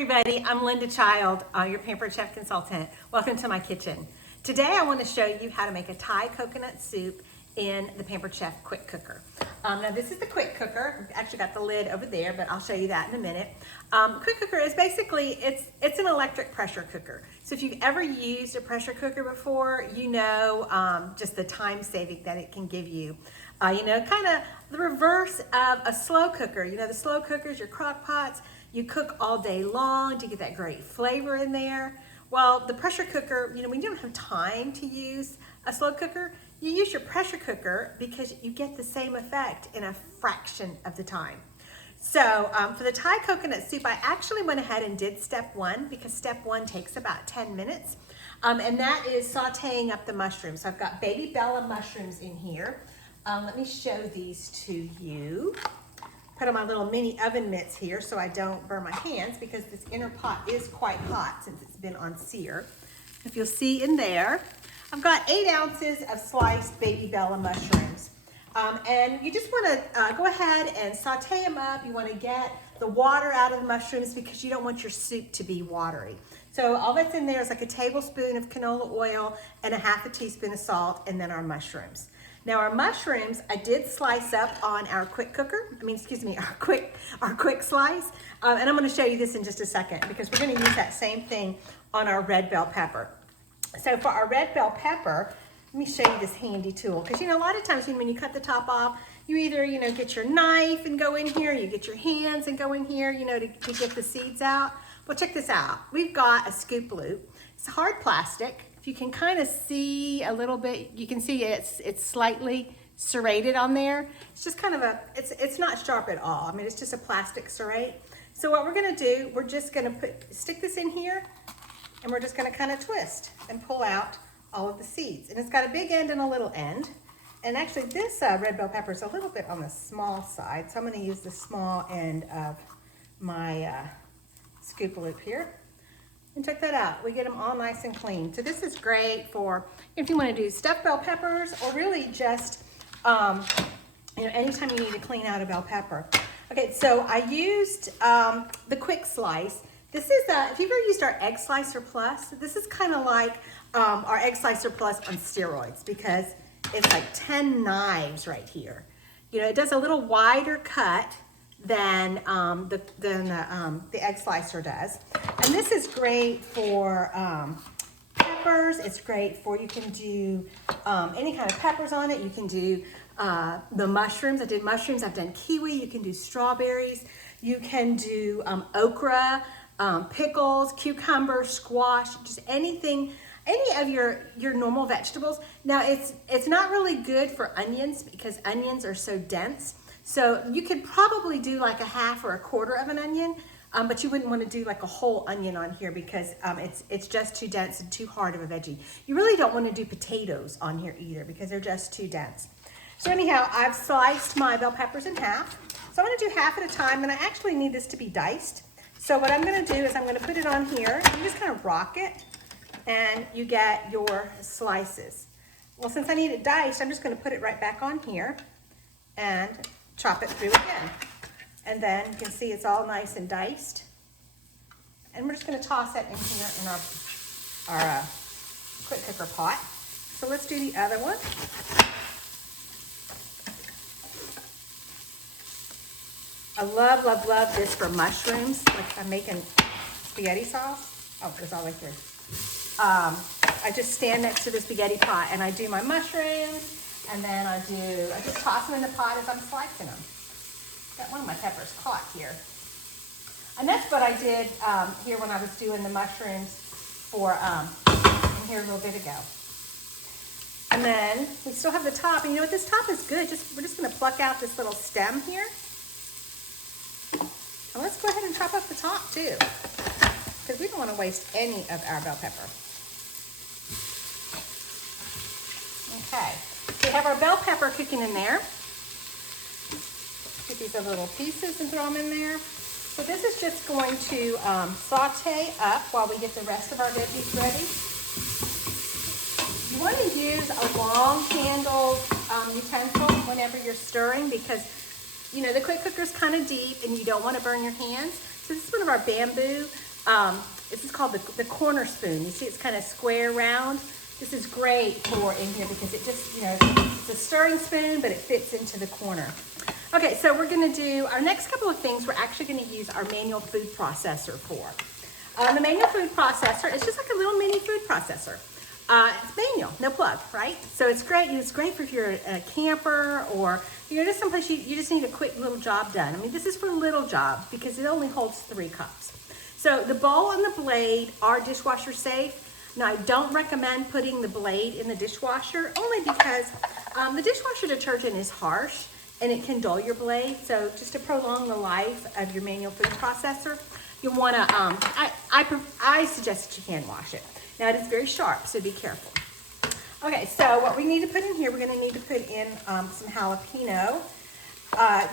everybody, I'm Linda Child, your Pampered Chef Consultant. Welcome to my kitchen. Today I want to show you how to make a Thai coconut soup in the Pampered Chef Quick Cooker. Now this is the Quick Cooker. I've actually got the lid over there, but I'll show you that in a minute. Quick Cooker is basically, it's an electric pressure cooker. So if you've ever used a pressure cooker before, you know just the time saving that it can give you. Kind of the reverse of a slow cooker. The slow cookers, your crock pots, you cook all day long to get that great flavor in there. Well, the pressure cooker, when you don't have time to use a slow cooker, you use your pressure cooker because you get the same effect in a fraction of the time. So for the Thai coconut soup, I actually went ahead and did step one because step one takes about 10 minutes. And that is sauteing up the mushrooms. So I've got baby Bella mushrooms in here. Let me show these to you. Put on my little mini oven mitts here so I don't burn my hands because this inner pot is quite hot since it's been on sear. If you'll see in there, I've got 8 ounces of sliced baby Bella mushrooms. And you just want to go ahead and saute them up. You want to get the water out of the mushrooms because you don't want your soup to be watery. So all that's in there is like a tablespoon of canola oil and a half a teaspoon of salt, and then our mushrooms. Now our mushrooms, I did slice up on our quick cooker. Our quick slice. And I'm going to show you this in just a second because we're going to use that same thing on our red bell pepper. So for our red bell pepper, let me show you this handy tool. Because a lot of times when you cut the top off, you either get your knife and go in here, you get your hands and go in here, to get the seeds out. Well, check this out. We've got a scoop loop. It's hard plastic. If you can kind of see a little bit, you can see it's slightly serrated on there. It's just kind of it's not sharp at all. It's just a plastic serrate. So what we're gonna do, we're just gonna stick this in here, and we're just gonna kind of twist and pull out all of the seeds. And it's got a big end and a little end. And actually this red bell pepper is a little bit on the small side. So I'm gonna use the small end of my scoop loop here. And check that out. We get them all nice and clean. So this is great for if you want to do stuffed bell peppers or really just, anytime you need to clean out a bell pepper. Okay, so I used the quick slice. This is, if you've ever used our Egg Slicer Plus, this is kind of like our Egg Slicer Plus on steroids because it's like 10 knives right here. It does a little wider cut than the egg slicer does. And this is great for peppers. It's great for, you can do any kind of peppers on it. You can do the mushrooms. I did mushrooms. I've done kiwi. You can do strawberries. You can do okra, pickles, cucumber, squash, just anything, any of your normal vegetables. Now it's not really good for onions because onions are so dense. So you could probably do like a half or a quarter of an onion, but you wouldn't want to do like a whole onion on here because it's just too dense and too hard of a veggie. You really don't want to do potatoes on here either because they're just too dense. So anyhow, I've sliced my bell peppers in half. So I'm going to do half at a time, and I actually need this to be diced. So what I'm going to do is I'm going to put it on here. You just kind of rock it, and you get your slices. Well, since I need it diced, I'm just going to put it right back on here and chop it through again. And then you can see it's all nice and diced. And we're just gonna toss that in here in our quick cooker pot. So let's do the other one. I love, love, love this for mushrooms. Like I'm making spaghetti sauce. Oh, it goes all the way through. I just stand next to the spaghetti pot and I do my mushrooms. And then I just toss them in the pot as I'm slicing them. Got one of my peppers caught here. And that's what I did here when I was doing the mushrooms for in here a little bit ago. And then we still have the top. And this top is good. We're just gonna pluck out this little stem here. And let's go ahead and chop up the top too, because we don't want to waste any of our bell pepper. Okay. We have our bell pepper cooking in there. Get these little pieces and throw them in there. So this is just going to saute up while we get the rest of our veggies ready. You want to use a long-handled utensil whenever you're stirring because, the quick cooker's kind of deep and you don't want to burn your hands. So this is one of our bamboo This is called the corner spoon. You see it's kind of square round. This is great for in here because it just, it's a stirring spoon, but it fits into the corner. Okay, so we're gonna do our next couple of things we're actually gonna use our manual food processor for. The manual food processor is just like a little mini food processor. It's manual, no plug, right? So it's great. It's great for if you're a camper or you're just someplace you just need a quick little job done. I mean, this is for little jobs because it only holds 3 cups. So the bowl and the blade are dishwasher safe. Now, I don't recommend putting the blade in the dishwasher only because the dishwasher detergent is harsh and it can dull your blade. So just to prolong the life of your manual food processor, you want to, I suggest that you hand wash it. Now, it is very sharp, so be careful. Okay, so what we need to put in here, we're going to need to put in some jalapeno.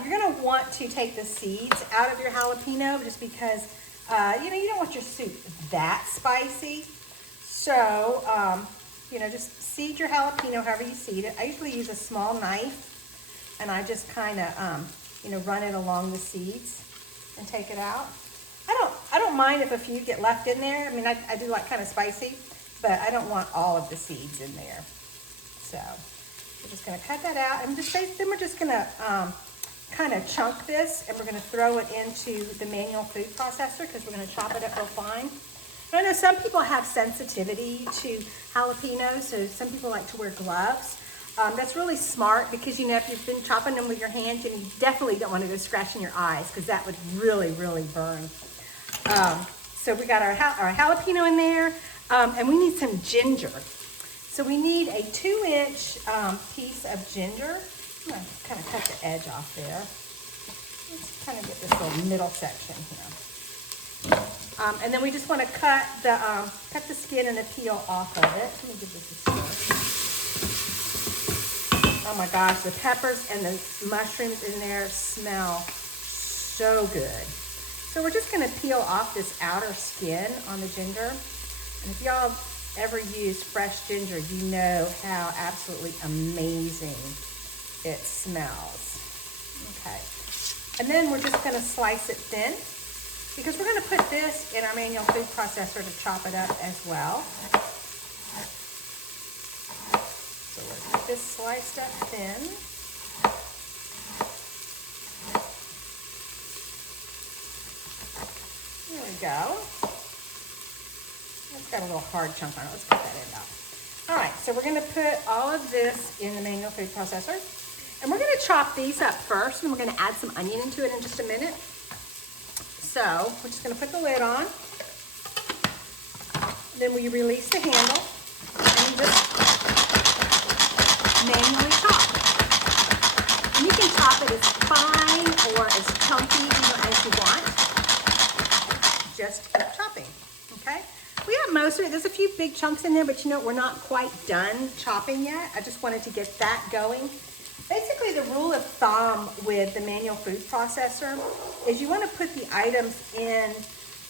You're going to want to take the seeds out of your jalapeno just because, you don't want your soup that spicy. So, just seed your jalapeno however you seed it. I usually use a small knife, and I just kind of, run it along the seeds and take it out. I don't mind if a few get left in there. I mean, I do like kind of spicy, but I don't want all of the seeds in there. So, we're just going to cut that out, and then we're just going to kind of chunk this, and we're going to throw it into the manual food processor because we're going to chop it up real fine. I know some people have sensitivity to jalapenos, so some people like to wear gloves. That's really smart because, if you've been chopping them with your hands, you definitely don't want to go scratching your eyes because that would really, really burn. So we got our jalapeno in there, and we need some ginger. So we need a 2-inch piece of ginger. I'm going to kind of cut the edge off there. Let's kind of get this little middle section here. And then we just want to cut the skin and the peel off of it. Let me give this a stir. Oh my gosh, the peppers and the mushrooms in there smell so good. So we're just going to peel off this outer skin on the ginger. And if y'all ever use fresh ginger, you know how absolutely amazing it smells. Okay. And then we're just going to slice it thin because we're going to put this in our manual food processor to chop it up as well. So let's get this sliced up thin. There we go. It's got a little hard chunk on it. Let's cut that end off. All right, so we're going to put all of this in the manual food processor. And we're going to chop these up first, and we're going to add some onion into it in just a minute. So we're just going to put the lid on. Then we release the handle, and just manually chop. And you can chop it as fine or as chunky as you want. Just keep chopping, okay? We got most of it. There's a few big chunks in there, but we're not quite done chopping yet. I just wanted to get that going. Basically, the rule of thumb with the manual food processor is you want to put the items in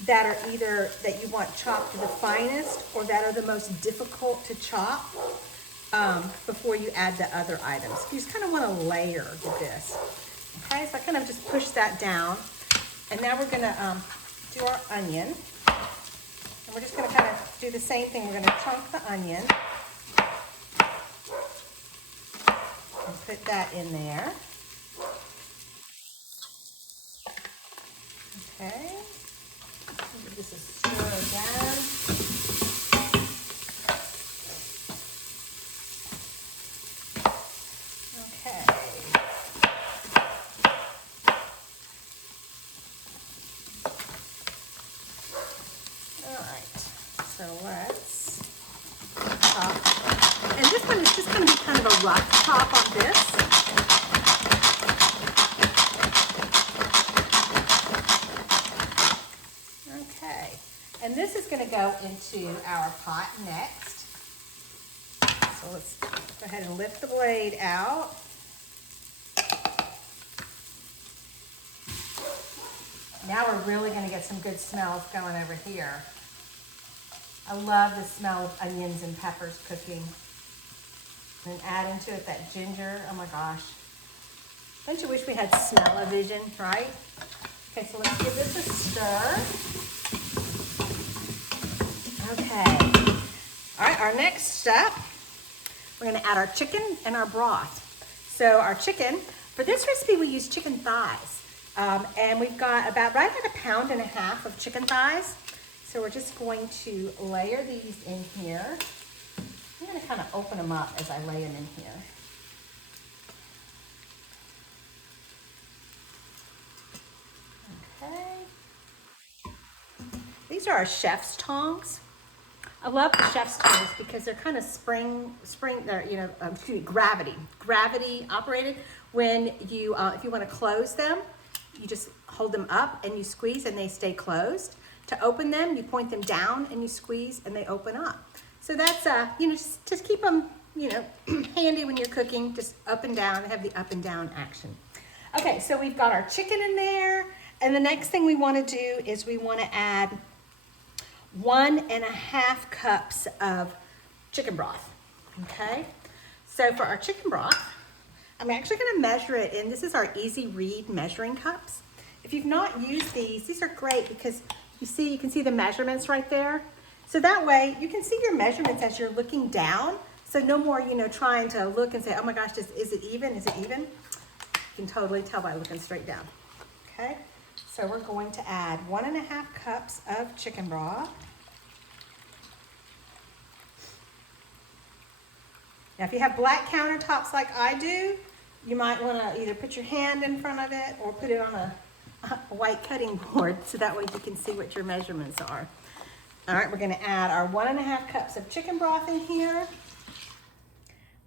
that are either that you want chopped to the finest or that are the most difficult to chop before you add the other items. You just kind of want to layer this. Okay, so I kind of just push that down. And now we're going to do our onion. And we're just going to kind of do the same thing. We're going to chunk the onion. And put that in there. Okay. Give this a stir again. Okay. All right. So let's chop. And this one is just going to be kind of a rough chop on this. Okay. And this is going to go into our pot next. So let's go ahead and lift the blade out. Now we're really going to get some good smells going over here. I love the smell of onions and peppers cooking. And add into it that ginger. Oh my gosh. Don't you wish we had smell-o-vision, right? Okay, so let's give this a stir. our next step, we're gonna add our chicken and our broth. So our chicken, for this recipe we use chicken thighs. And we've got about right at 1.5 pounds of chicken thighs. So we're just going to layer these in here. I'm gonna kind of open them up as I lay them in here. Okay. These are our chef's tongs. I love the chef's tongs because they're kind of they're, gravity operated. When you, if you want to close them, you just hold them up and you squeeze and they stay closed. To open them, you point them down and you squeeze and they open up. So that's, just keep them, handy when you're cooking, just up and down, have the up and down action. Okay, so we've got our chicken in there. And the next thing we want to do is we want to add 1.5 cups of chicken broth, okay? So for our chicken broth, I'm actually gonna measure it in, this is our Easy Read measuring cups. If you've not used these are great because you can see the measurements right there. So that way you can see your measurements as you're looking down. So no more, trying to look and say, oh my gosh, is it even? Is it even? You can totally tell by looking straight down, okay? So we're going to add 1.5 cups of chicken broth. Now, if you have black countertops like I do, you might want to either put your hand in front of it or put it on a white cutting board so that way you can see what your measurements are. All right, we're going to add our 1.5 cups of chicken broth in here.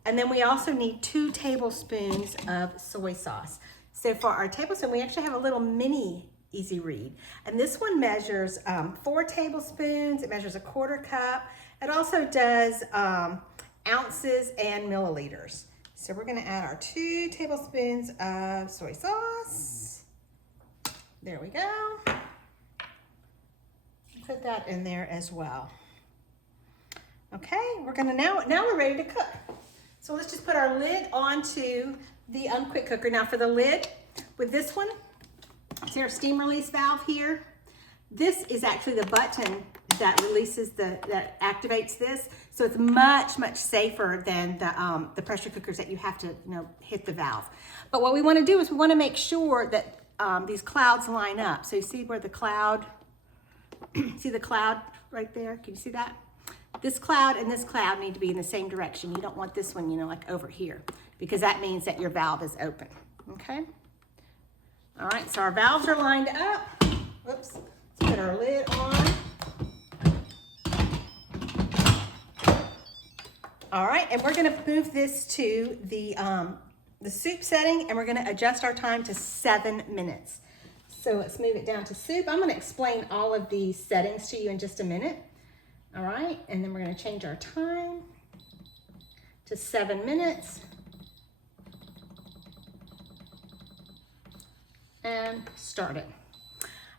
And then we also need 2 tablespoons of soy sauce. So for our tablespoon, we actually have a little mini Easy Read. And this one measures 4 tablespoons. It measures 1/4 cup. It also does ounces and milliliters. So we're gonna add our 2 tablespoons of soy sauce. There we go. Put that in there as well. Okay, we're gonna now we're ready to cook. So let's just put our lid onto the quick cooker. Now for the lid, with this one, see our steam release valve here? This is actually the button that releases that activates this. So it's much safer than the pressure cookers that you have to hit the valve. But what we want to do is we want to make sure that these clouds line up. So you see where the cloud, see the cloud right there? Can you see that? This cloud and this cloud need to be in the same direction. You don't want this one, like over here, because that means that your valve is open. Okay. All right. So our valves are lined up. Whoops. Let's put our lid on. All right, and we're gonna move this to the soup setting, and we're gonna adjust our time to 7 minutes. So let's move it down to soup. I'm gonna explain all of these settings to you in just a minute. All right, and then we're gonna change our time to 7 minutes. And start it.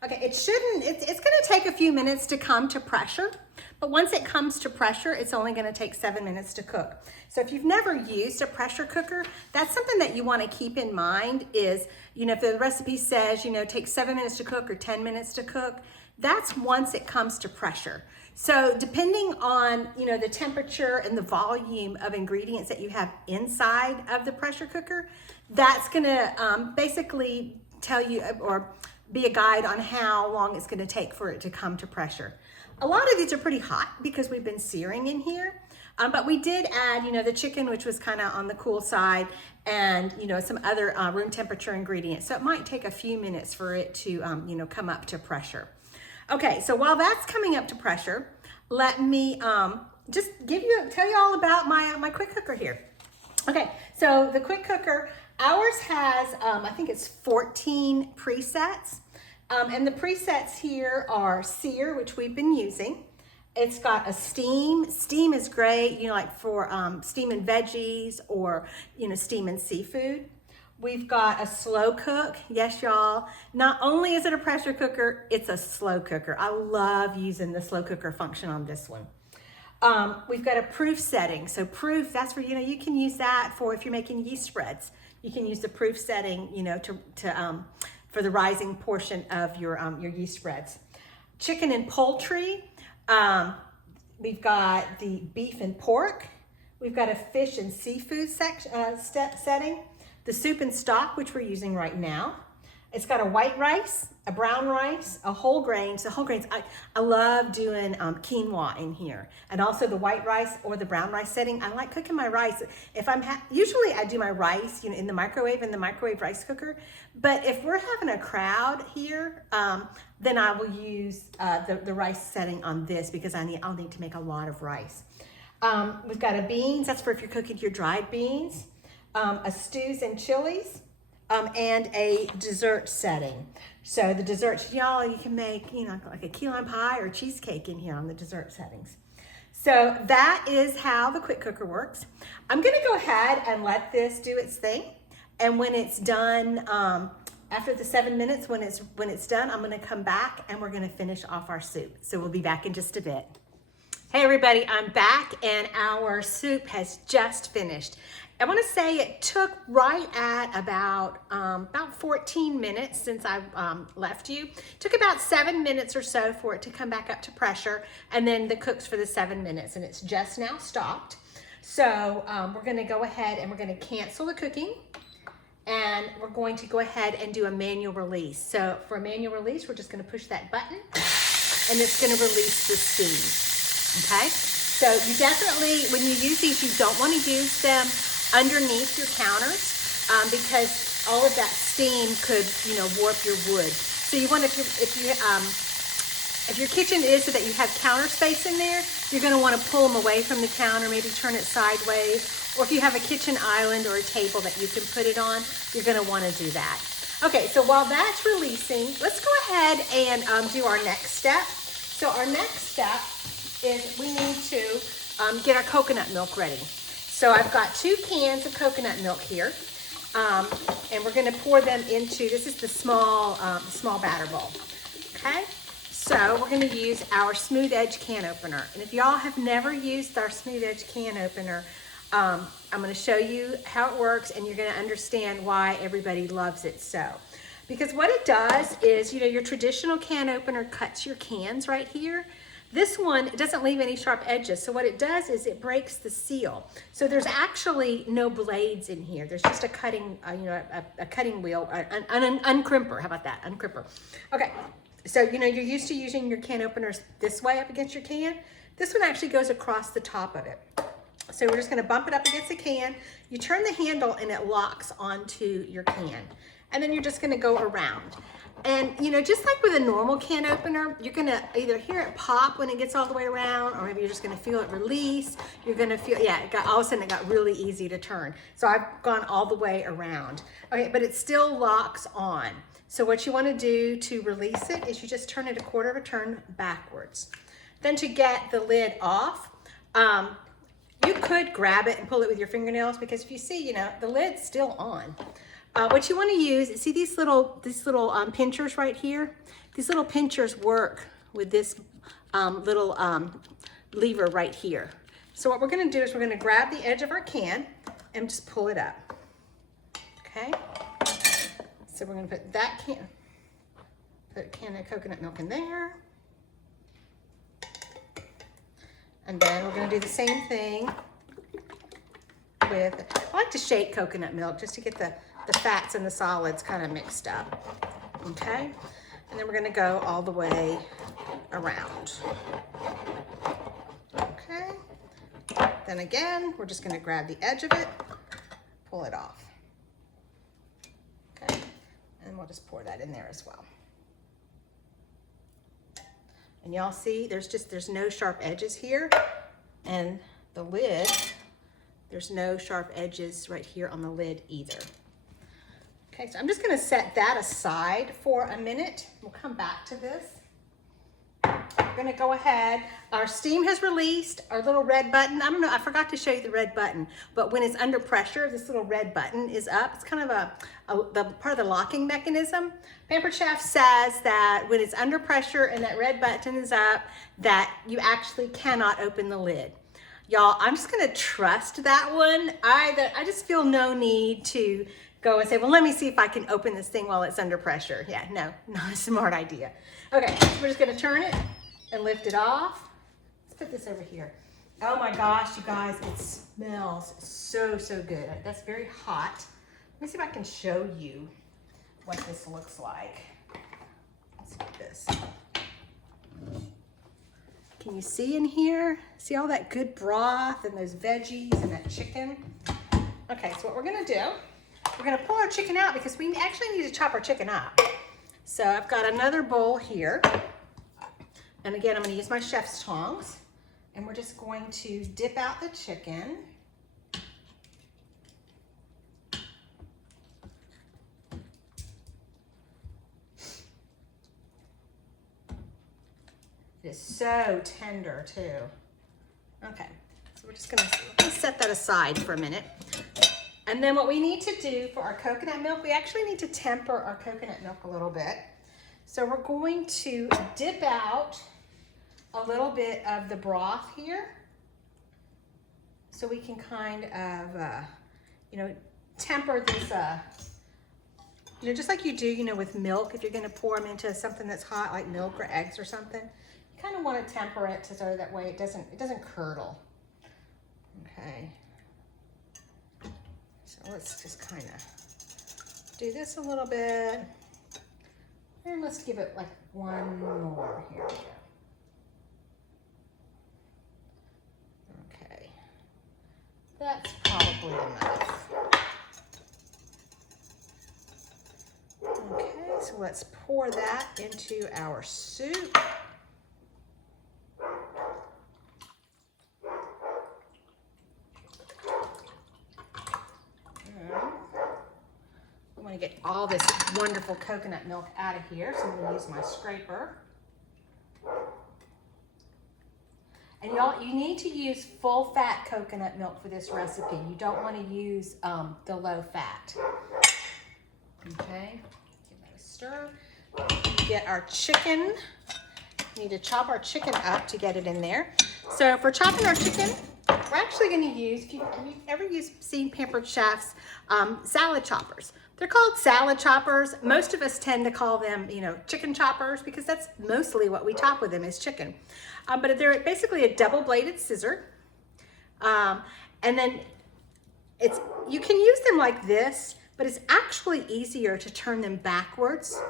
Okay, it's gonna take a few minutes to come to pressure, but once it comes to pressure, it's only gonna take 7 minutes to cook. So if you've never used a pressure cooker, that's something that you wanna keep in mind is, if the recipe says, take 7 minutes to cook or 10 minutes to cook, that's once it comes to pressure. So depending on, the temperature and the volume of ingredients that you have inside of the pressure cooker, that's gonna basically tell you or be a guide on how long it's gonna take for it to come to pressure. A lot of these are pretty hot because we've been searing in here, but we did add, the chicken, which was kind of on the cool side, and, some other room temperature ingredients. So it might take a few minutes for it to, come up to pressure. Okay, so while that's coming up to pressure, let me just tell you all about my quick cooker here. Okay, so the quick cooker, ours has, I think it's 14 presets. And the presets here are sear, which we've been using. It's got a steam. Steam is great, like for steaming veggies or, steaming seafood. We've got a slow cook. Yes, y'all. Not only is it a pressure cooker, it's a slow cooker. I love using the slow cooker function on this one. We've got a proof setting. So proof, that's where, you can use that for if you're making yeast spreads. You can use the proof setting, for the rising portion of your yeast spreads. Chicken and poultry, We've got the beef and pork. We've got a fish and seafood setting. The soup and stock, which we're using right now. It's got a white rice, a brown rice, a whole grains. The whole grains, I love doing quinoa in here. And also the white rice or the brown rice setting. I like cooking my rice. If I'm, usually I do my rice, in the microwave rice cooker. But if we're having a crowd here, then I will use the rice setting on this because I'll need to make a lot of rice. We've got a beans, that's for if you're cooking your dried beans. A stews and chilies. And a dessert setting. So the desserts, y'all, you can make, like a key lime pie or cheesecake in here on the dessert settings. So that is how the quick cooker works. I'm gonna go ahead and let this do its thing. And when it's done, after the 7 minutes, when it's done, I'm gonna come back and we're gonna finish off our soup. So we'll be back in just a bit. Hey everybody, I'm back and our soup has just finished. I want to say it took right at about 14 minutes since I left you. It took about 7 minutes or so for it to come back up to pressure, and then the cooks for the 7 minutes, and it's just now stopped. So we're going to go ahead and we're going to cancel the cooking, and we're going to go ahead and do a manual release. So for a manual release, we're just going to push that button, and it's going to release the steam. Okay? So you definitely, when you use these, you don't want to use them underneath your counters because all of that steam could, warp your wood. So you want, if your kitchen is so that you have counter space in there, you're going to want to pull them away from the counter, maybe turn it sideways, or if you have a kitchen island or a table that you can put it on, you're going to want to do that. Okay, so while that's releasing, let's go ahead and do our next step. So our next step is we need to get our coconut milk ready. So I've got 2 cans of coconut milk here, and we're going to pour them into, this is the small batter bowl, okay? So we're going to use our smooth edge can opener. And if y'all have never used our smooth edge can opener, I'm going to show you how it works, and you're going to understand why everybody loves it so. Because what it does is, your traditional can opener cuts your cans right here. This one, it doesn't leave any sharp edges. So what it does is it breaks the seal. So there's actually no blades in here. There's just a cutting, a cutting wheel, an uncrimper. How about that? Uncrimper. Okay. So, you're used to using your can openers this way up against your can. This one actually goes across the top of it. So we're just going to bump it up against the can. You turn the handle and it locks onto your can. And then you're just going to go around. And, just like with a normal can opener, you're going to either hear it pop when it gets all the way around, or maybe you're just going to feel it release. You're going to feel, all of a sudden it got really easy to turn. So I've gone all the way around. Okay, but it still locks on. So what you want to do to release it is you just turn it a quarter of a turn backwards. Then to get the lid off, you could grab it and pull it with your fingernails, because if you see, the lid's still on. What you want to use is, see these little pinchers right here? These little pinchers work with this little lever right here. So what we're going to do is we're going to grab the edge of our can and just pull it up. Okay? So we're going to put that put a can of coconut milk in there. And then we're going to do the same thing with, I like to shake coconut milk just to get the fats and the solids kind of mixed up, okay? And then we're gonna go all the way around, okay? Then again, we're just gonna grab the edge of it, pull it off, okay? And we'll just pour that in there as well. And y'all see, there's no sharp edges here, and the lid, there's no sharp edges right here on the lid either. Okay, so I'm just going to set that aside for a minute. We'll come back to this. We're going to go ahead. Our steam has released. Our little red button, I don't know, I forgot to show you the red button, but when it's under pressure, this little red button is up. It's kind of the part of the locking mechanism. Pampered Chef says that when it's under pressure and that red button is up, that you actually cannot open the lid. Y'all, I'm just going to trust that one. I just feel no need to go and say, well, let me see if I can open this thing while it's under pressure. Yeah, no, not a smart idea. Okay, so we're just gonna turn it and lift it off. Let's put this over here. Oh my gosh, you guys, it smells so, so good. That's very hot. Let me see if I can show you what this looks like. Let's do this. Can you see in here? See all that good broth and those veggies and that chicken? Okay, so what we're gonna do, we're gonna pull our chicken out because we actually need to chop our chicken up. So I've got another bowl here. And again, I'm gonna use my chef's tongs, and we're just going to dip out the chicken. It is so tender too. Okay, so we're just gonna set that aside for a minute. And then what we need to do for our coconut milk, we actually need to temper our coconut milk a little bit. So we're going to dip out a little bit of the broth here so we can kind of, temper this, just like you do, with milk. If you're gonna pour them into something that's hot, like milk or eggs or something, you kind of want to temper it so that way it doesn't curdle. Okay. So let's just kind of do this a little bit. And let's give it like one more. Here we go. Okay. That's probably enough. Okay, so let's pour that into our soup. I want to get all this wonderful coconut milk out of here, so I'm going to use my scraper. And y'all, you need to use full fat coconut milk for this recipe. You don't want to use the low fat. Okay, give that a stir. Get our chicken. We need to chop our chicken up to get it in there. So for chopping our chicken, we're actually going to use, have you ever seen Pampered Chef's salad choppers? They're called salad choppers. Most of us tend to call them, chicken choppers, because that's mostly what we chop with them is chicken. But they're basically a double-bladed scissor. And then you can use them like this, but it's actually easier to turn them backwards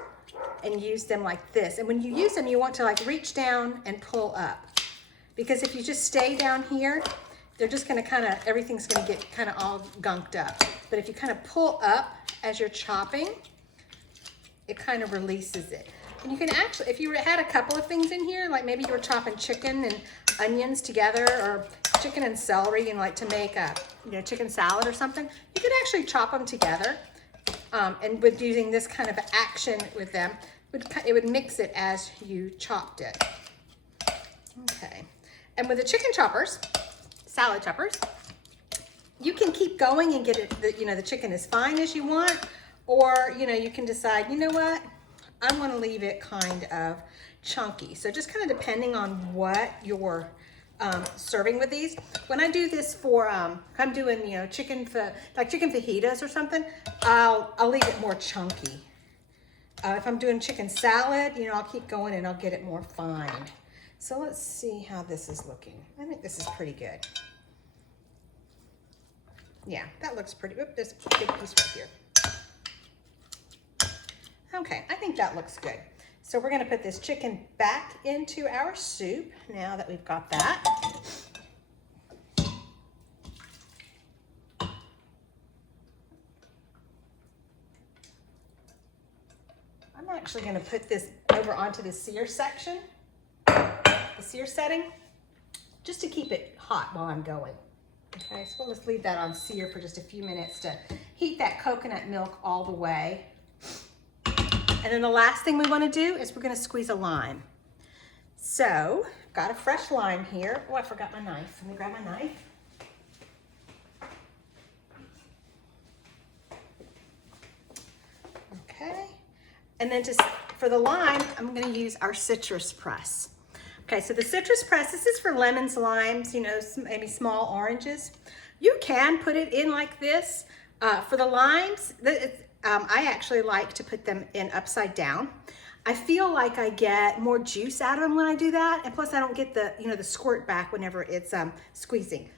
and use them like this. And when you use them, you want to like reach down and pull up. Because if you just stay down here, they're just gonna everything's gonna get kind of all gunked up. But if you kind of pull up as you're chopping, it kind of releases it. And you can actually, if you had a couple of things in here, like maybe you were chopping chicken and onions together, or chicken and celery, like to make a chicken salad or something, you could actually chop them together. And with using this kind of action with them, it would mix it as you chopped it. Okay, and with the chicken choppers, salad choppers, you can keep going and get it, the chicken as fine as you want, or, you can decide, what, I want to leave it kind of chunky. So just kind of depending on what you're serving with these. When I do this for, I'm doing, chicken fajitas or something, I'll leave it more chunky. If I'm doing chicken salad, I'll keep going and I'll get it more fine. So let's see how this is looking. I think this is pretty good. Yeah, that looks pretty, this big piece right here. Okay, I think that looks good. So we're gonna put this chicken back into our soup now that we've got that. I'm actually gonna put this over onto the sear section, the sear setting, just to keep it hot while I'm going. Okay, so we'll just leave that on sear for just a few minutes to heat that coconut milk all the way. And then the last thing we want to do is we're going to squeeze a lime. So, got a fresh lime here. Oh, I forgot my knife. Let me grab my knife. Okay. And then for the lime, I'm going to use our citrus press. Okay, so the citrus press, this is for lemons, limes, maybe small oranges. You can put it in like this. For the limes, I actually like to put them in upside down. I feel like I get more juice out of them when I do that. And plus I don't get the, the squirt back whenever it's squeezing.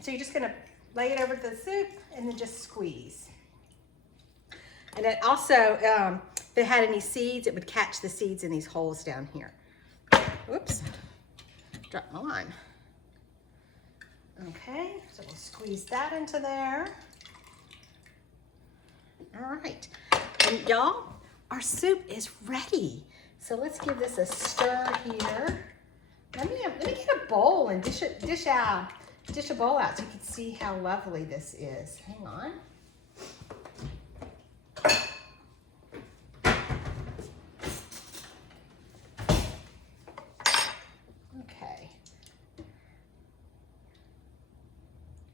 So you're just gonna lay it over the soup and then just squeeze. And it also, if it had any seeds, it would catch the seeds in these holes down here. Whoops, dropped my line. Okay, so we'll squeeze that into there. All right, and y'all, our soup is ready. So let's give this a stir here. Let me get a bowl and dish a bowl out so you can see how lovely this is. Hang on. Okay.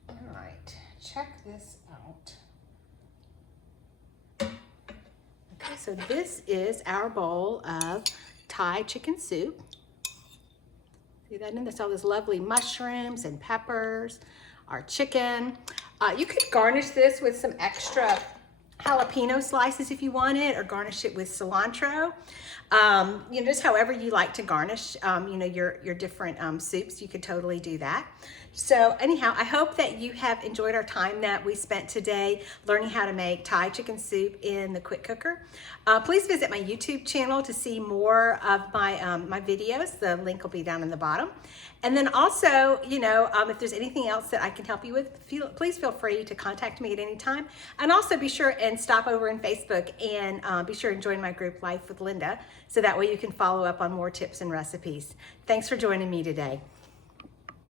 All right, check this out. Okay, so this is our bowl of Thai chicken soup. See that in this, all those lovely mushrooms and peppers, our chicken. You could garnish this with some extra jalapeno slices if you wanted, or garnish it with cilantro. Just however you like to garnish, your different soups, you could totally do that. So anyhow, I hope that you have enjoyed our time that we spent today learning how to make Thai chicken soup in the quick cooker. Please visit my YouTube channel to see more of my videos. The link will be down in the bottom. And then also, if there's anything else that I can help you with, please feel free to contact me at any time. And also be sure and stop over in Facebook and be sure and join my group Life with Linda, so that way you can follow up on more tips and recipes. Thanks for joining me today.